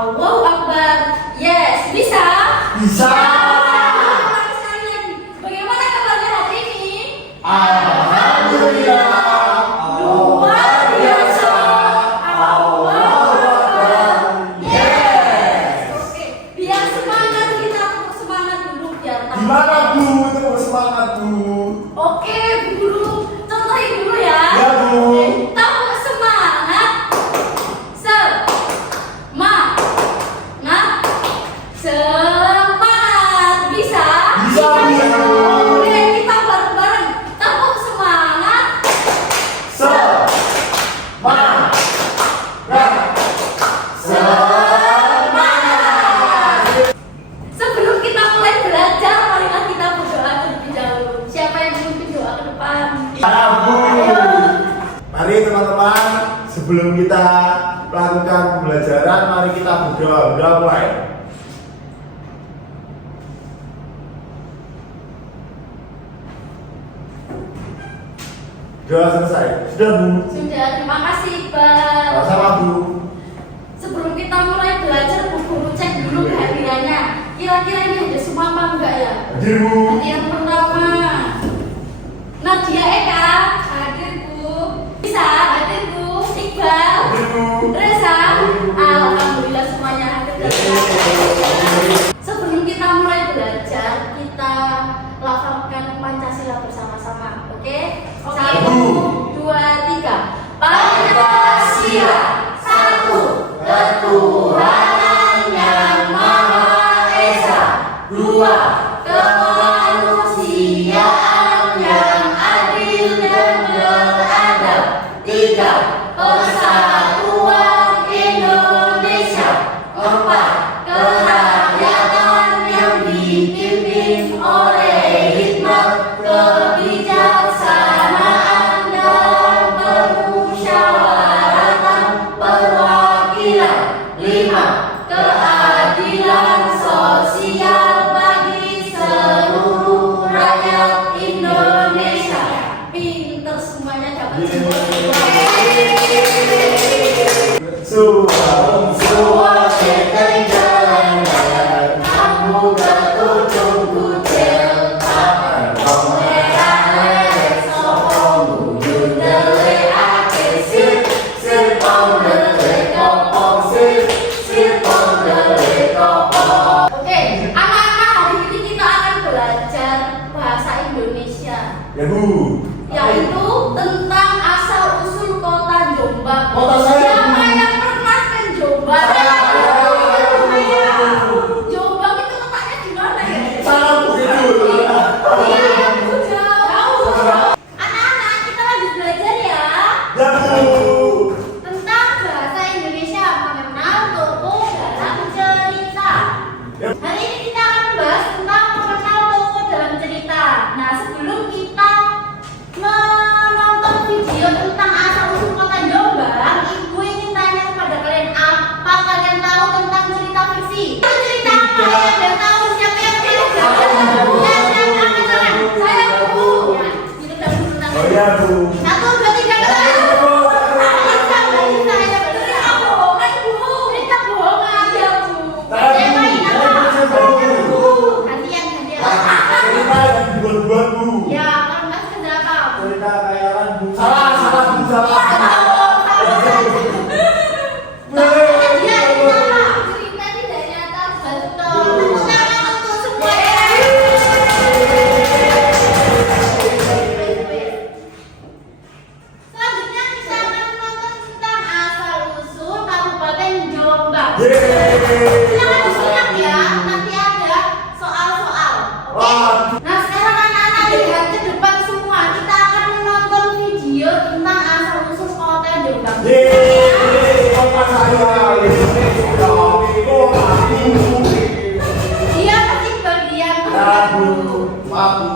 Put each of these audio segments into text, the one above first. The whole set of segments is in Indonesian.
Allahu Akbar. Yes, bisa? Bisa. Sekali lagi. Bagaimana kabarnya hari ini? Alhamdulillah. Luar biasa. Allahu Akbar. Yes. Oke, biar semangat kita tepuk semangat dulu biar tahu. Gimana Bu? Tepuk semangat Bu. Oke, Bu Guru. Contohin dulu ya. Ya Bu. Oke, tepuk semangat. Semangat. Bisa? Bisa, Bu. Oke, kita bareng-bareng. Tepuk semangat. Semangat. Semangat. Sebelum kita mulai belajar, marilah kita berdoa terlebih dahulu. Siapa yang memimpin doa ke depan? Ya Bu. Ayo. Mari teman-teman, sebelum kita melakukan pembelajaran, mari kita berdoa. Berdoa mulai. Doa selesai. Sudah Bu. Sudah, terima kasih Iqbal. Sama Bu. Sebelum kita mulai belajar, Bu Guru cek dulu kehadirannya. Kira-kira ini ada semua apa enggak ya? Hadir Bu. Ada yang pertama, Nadia Eka, hadir Bu. Bisa, hadir Bu. Iqbal, Hadir Bu. Reza, alhamdulillah semuanya hadir. Sebelum kita mulai belajar, kita lafalkan Pancasila bersama-sama, oke? Satu, dua, tiga. Pancasila, satu, ketuhanan yang Maha Esa. Dua, kemanusiaan yang adil dan beradab. Tiga, persatuan Indonesia. Empat, kerakyatan yang dipimpin oleh hikmat, kebijaksanaan dan permusyawaratan perwakilan. Lima, keadilan sosial bagi seluruh rakyat Indonesia. Pinter semuanya dapat semua. Semua kita jalan, kamu bertujuh kucel, apa merah lerek sopong, bujur dele ake sir, sir pong dele kopong, sir pong dele kopong. Oke, anak-anak, hari ini kita akan belajar bahasa Indonesia, Ya Bu. yaitu tentang asal-usul kota Jombang. Kota saya, Siapa Bu. yang pernah ke Jombang? Saya. Jombang itu letaknya di mana ya? Sana Bu itu. Iya, Bu, jauh. Anak-anak, kita lanjut belajar ya. Ya Bu. Tentang bahasa Indonesia, mengenal tokoh dalam cerita. Ya. Hari ini kita akan membahas tentang mengenal tokoh dalam cerita. Nah, sebelum kita menonton video tentang asal-usul kota Jombang, Ibu ingin tanya kepada kalian, apa kalian tahu tentang cerita fiksi? Cerita apa? Kalian tahu siapa yang pilih? Saya angkat tangan. Saya Bu. Ya, itu udah dulu tangan. Oh ya Bu. Satu, dua, tiga, Ya, kelas. Bu. Cerita bohongan, Bu. Cerita bohongan ya, Bu. Yang lain apa? Gantian. Cerita yang dibuat-buat Bu. Ya, kalau nggak sudah apa? Cerita kayaran Bu. Salah Bu, salah. Cerita tidak nyata, betul. Tepuk tangan untuk semua ya. Selanjutnya kita akan menonton tentang asal-usul Kabupaten Jombang. Yeay. Silakan disimak ya, nanti ada soal-soal. Oke? Wah. Nah, sekarang anak-anak lihat ke depan semua. Kita akan menonton video tentang asal-usul kota Jombang. Yeay. Kota saya. Dia pasti bagian. Ya Bu. Maaf Bu.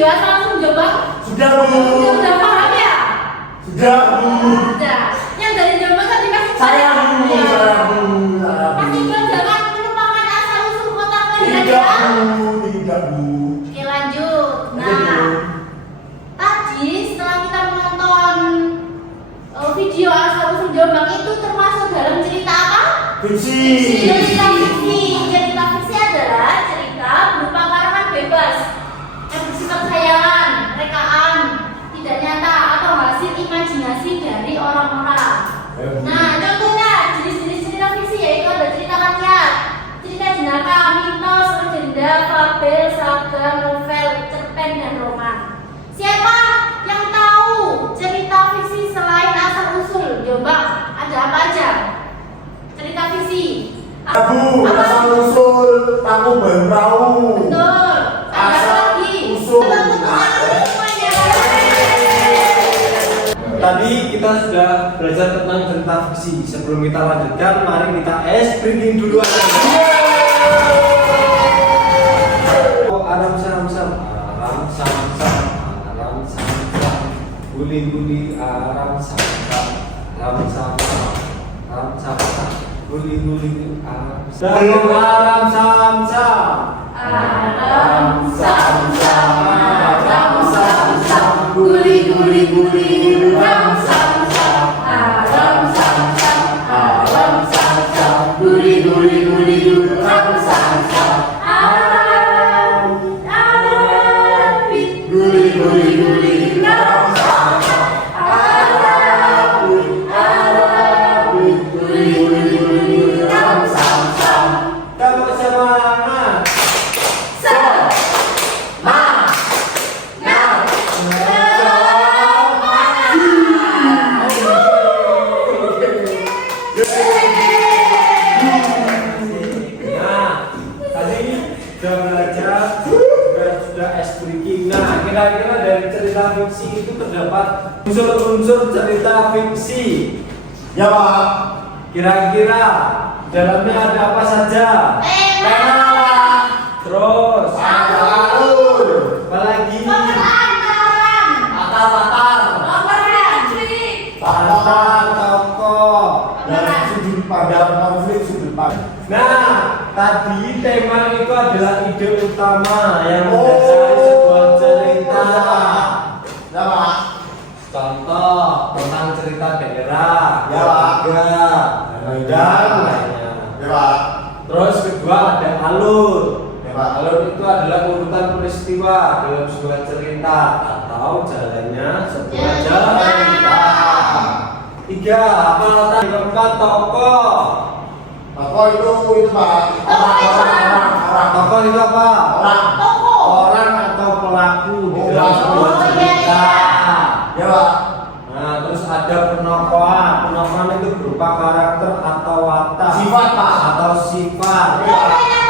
video asal usul Jombang? Sudah Bu. Sudah paham ya? Sudah Bu. Sudah. Yang dari Jombang kan dikasih Saya Bu. ya. Saya Bu. Saya Bu. Masih belum jangan melupakan asal usul kota kelahiran Tidak ya. Bu. Tidak Bu. Oke lanjut. Nah, tadi setelah kita menonton video asal usul Jombang itu termasuk dalam cerita apa? Fiksi. Cerita fiksi. Cerita fiksi adalah cerita berupa karangan bebas yang bersifat khayalan, rekaan, tidak nyata atau hasil imajinasi dari orang-orang. Nah, contohnya jenis-jenis cerita fiksi yaitu ada cerita rakyat, cerita jenaka, mitos, legenda, fabel, saga, novel, cerpen, dan roman. Siapa yang tahu cerita fiksi selain asal usul Jombang? Ada apa aja? Cerita fiksi. Bu, asal usul Paku Berperahu. Betul. Ada apa lagi? Usul. Tepuk tangan semuanya. Tadi kita sudah belajar tentang cerita fiksi. Sebelum kita lanjutkan, mari kita breathing dulu aja. Aram sam sam, aram sam sam, aram sam sam, guli guli aram sam sam, aram sam sam, aram sam sam, guli guli aram sam sam. Aram sam sam, aram sam sam, guli guli guli, aram sam sam, aram sam sam, aram sam sam, guli guli guli, aram sam sam, aram guli guli guli, aram sam sam, aram guli guli guli, aram sam sam. Kamu semangat. Nah, tadi sudah belajar, sudah breaking. Nah, kira-kira dari cerita fiksi itu terdapat unsur-unsur cerita fiksi. Ya Pak. Kira-kira dalamnya ada apa saja? Tema. Terus Alur. apalagi? Latar-latar. Latar tokoh. Dan sudut pandang konflik sudut pandang. Nah, tadi tema itu adalah ide utama yang Oh. mendasari sebuah cerita. Ya Pak. Contoh tentang cerita daerah, Ya, Pak. dan lainnya. Ya Pak. Terus kedua ada alur. Ya Pak. Alur itu adalah urutan peristiwa dalam sebuah cerita atau jalannya sebuah Ya, jalan cerita. cerita. Tiga, apa latar keempat tokoh. Tokoh itu Pak. Orang. Tokoh itu apa? Orang. Orang atau pelaku di dalam Oh, sebuah iya, cerita. Ya Pak. Nah, terus ada penokohan. Penokohan itu berupa karakter atau watak. Sifat, Pak. Atau sifat Ya.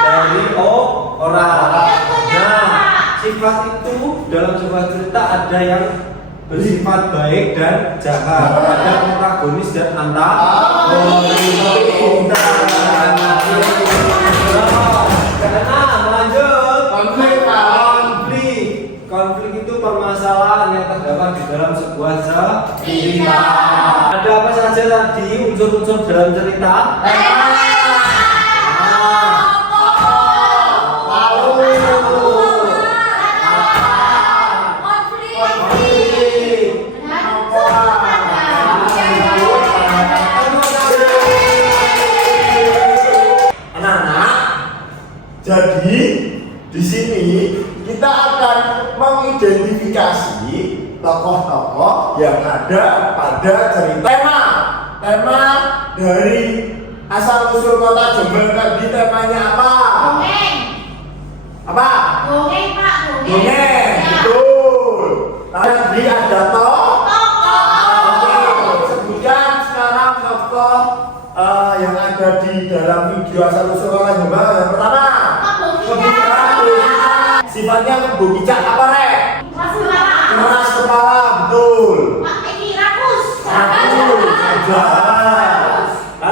dari orang. Contohnya, Nah, Pak. sifat itu dalam sebuah cerita ada yang bersifat baik dan jahat. Ada protagonis dan antagonis. Karena lanjut. Konflik, Pak. Konflik itu permasalahan yang terdapat di dalam sebuah cerita. Ada apa saja tadi unsur-unsur dalam cerita? Anak-anak, jadi di sini kita akan mengidentifikasi tokoh-tokoh yang ada pada cerita. Tema dari asal usul kota Jombang tadi temanya apa? Dongeng. Apa? Dongeng, Pak. Dongeng, Ya. betul. Tadi ada Tokoh. Oke, sebutkan sekarang tokoh yang ada di dalam video asal usul kota Jombang. Yang pertama, sifatnya kebukicak apa rek? Keras kepala, betul.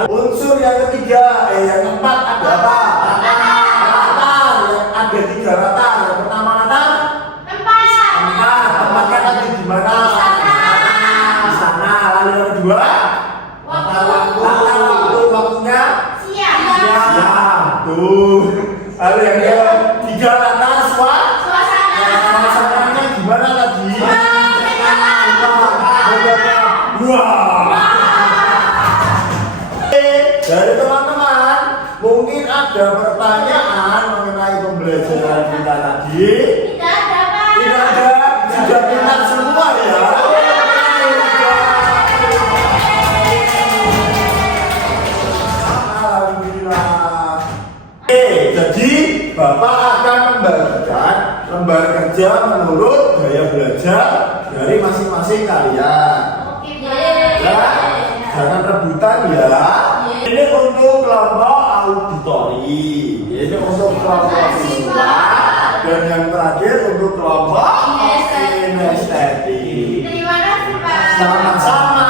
Unsur yang ketiga, yang keempat ada apa? Latar. Yang ada tiga latar. Yang pertama latar. kedua, waktunya siang. siang. Tuh. Lalu yang ketiga, suasana. Suasananya gimana tadi? Wah. Dari teman-teman, mungkin ada pertanyaan mengenai pembelajaran kita tadi. Tidak ada, Pak. Tidak ada, sudah pintar semua ya. Alhamdulillah. Jadi Bapak akan membagikan lembar kerja menurut gaya belajar dari masing-masing kalian. Oke, Pak. Ya, jangan rebutan ya. Ini untuk kelompok auditori, ini untuk kelompok siswa, dan yang terakhir untuk kelompok kinestetik. Terima kasih, Pak. Sama-sama.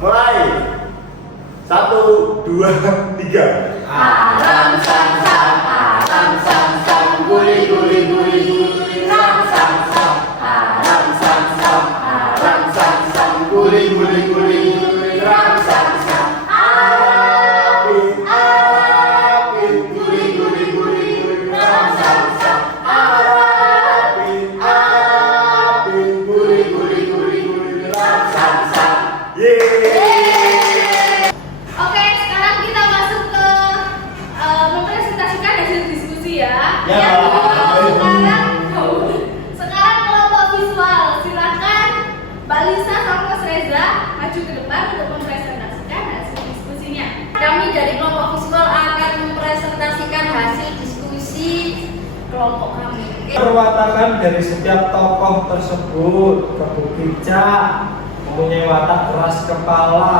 Mulai. 1, 2, 3. Aram sam sam, aram sam sam, guli guli guli guli, ram sam sam, aram sam sam, aram sam sam, guli guli guli guli, ram sam sam, Apin, apin, guli guli guli guli, ram sam sam, apin, apin, guli, guli, guli, guli, ram, sam, sam. Yeay. Oke, sekarang kita masuk ke mempresentasikan hasil diskusi ya. Ya. Sekarang kelompok visual, silakan Mbak Lisa sama Mas Reza maju ke depan untuk mempresentasikan hasil diskusinya. Kami dari kelompok visual akan mempresentasikan hasil diskusi kelompok kami. Oke? Perwatakan dari setiap tokoh tersebut. Kebu Kicak mempunyai watak keras kepala.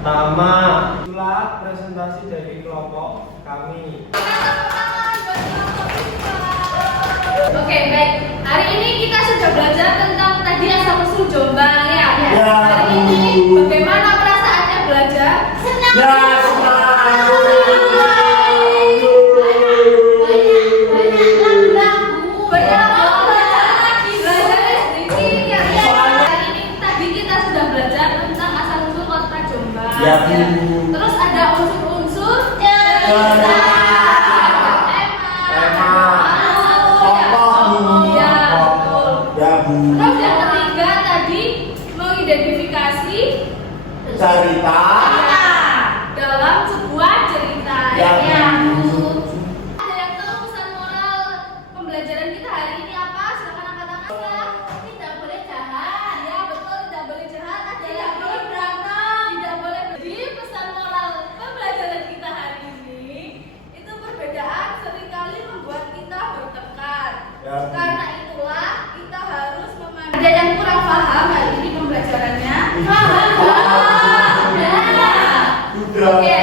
Nama itulah presentasi dari kelompok kami. Oke, baik. Hari ini kita sudah belajar tentang tadi asal usul Jombang ya. Ya. Hari ini bagaimana perasaannya belajar? senang. Ya, senang. Banyak lagi belajarnya sedikit ya. Hari ini tadi kita sudah belajar tentang asal usul kota Jombang. Ya, Bu. Terus ada unsur-unsur Cerita. Ya, betul. Ya, Bu. Terus yang ketiga tadi mengidentifikasi Cerita. dalam sebuah cerita. Ya, Ya, Bu. ada yang tahu pesan moral pembelajaran kita hari ini apa? Silakan angkat tangan. Tidak boleh jahat. Ya, betul, tidak boleh jahat. Ada Tidak yang boleh berantem. tidak boleh. Jadi pesan moral pembelajaran kita hari ini itu perbedaan seringkali membuat kita bertengkar. Ya, Bu. Karena itulah kita harus memandang. Ada yang kurang paham hari ini pembelajarannya? Paham. Sudah. Oke,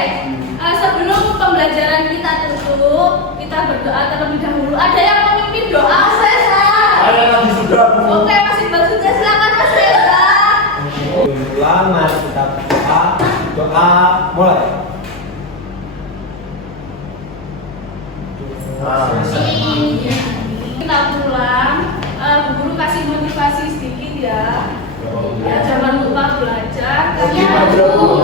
sebelum pembelajaran kita tutup, kita berdoa terlebih dahulu. Ada yang memimpin doa, Mas Reza? Saya tadi sudah, Bu. Oke, Mas Iqbal sudah, silakan Mas Reza. Ulang, mari kita doa. Doa mulai. Kita pulang, Bu Guru kasih motivasi sedikit ya. Ya, jangan lupa belajar. Oke, Pak Guru.